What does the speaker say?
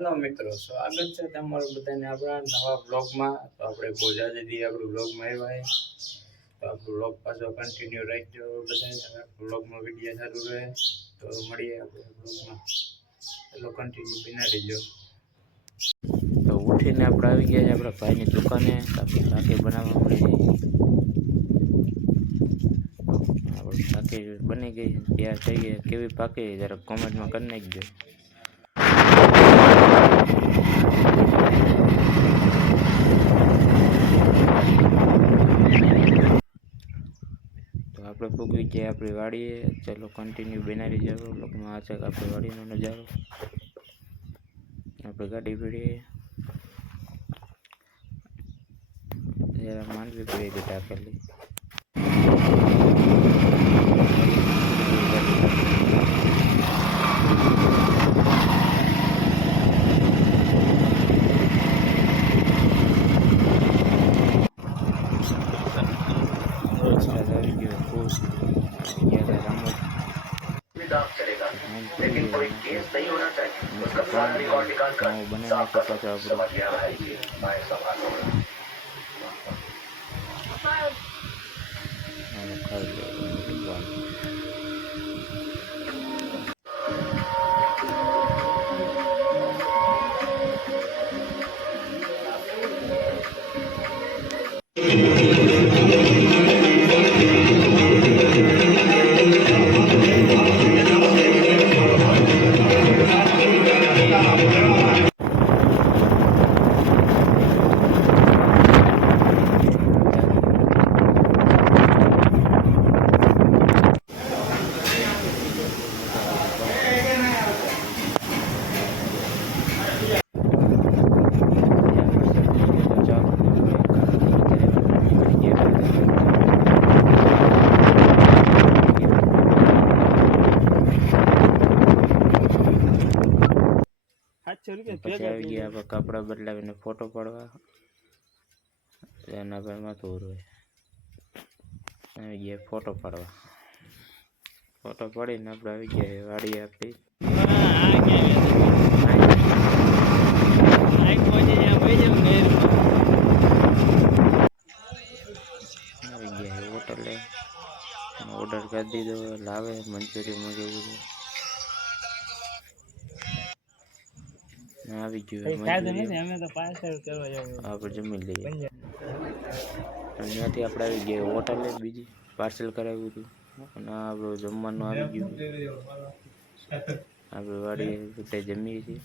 Hello મિત્રો, સ્વાગત છે તમારું બધાને આપણા નવા બ્લોગમાં. તો આપણે બોજા દીદી આપણું બ્લોગમાં આવ્યા તો આપણું બ્લોગ પાછો કન્ટિન્યુ રાખજો બધા. બ્લોગમાં વિડીયો ચાલુ રહે તો મળીએ આપણે બ્લોગમાં. ચલો કન્ટિન્યુ બિના રહીજો. તો ઉઠીને આપણે આવી ગયા છે આપણા ભાઈની દુકાને. કાકી બનાવવા મળી આપણે કાકી બની ગઈ તૈયાર થઈ ગઈ. કેવી પાકી જરાક કોમેન્ટમાં કરી નાખજો. તો આપણે પૂગી ગયા આપણી વાડીએ. ચાલો કન્ટિન્યુ બનાવી જાવ લોકોમાં. આ છે આપણી વાડીનો નજારો. આપણે ગાડી પડીએ જરા માંડવી પડી ગઈ ટાકેલી. लेकिन कोई केस नहीं होना चाहिए उसका साथ रिकॉर्ड निकाल कर साफ कर समझ गया भाई मैं संभाल પછી આવી ગયા આપણે કપડાં બદલાવીને ફોટો પાડવા. એના ભાઈમાં તો હોય આવી ગયા ફોટો પાડવા. ફોટો પાડીને આપણે આવી ગયા વાડી આપી. આવી ગયા હોટલે ઓર્ડર કરી દીધો. લાવે મંચુરિયન મંગાવ્યું આવી ગયું. આપણે જમી લઈએ. ત્યાંથી આપણે આવી ગયા હોટલે બીજી પાર્સલ કરાવ્યું હતું અને આપણું જમવાનું આવી ગયું. આપણે વાડી બધા જમીએ છીએ.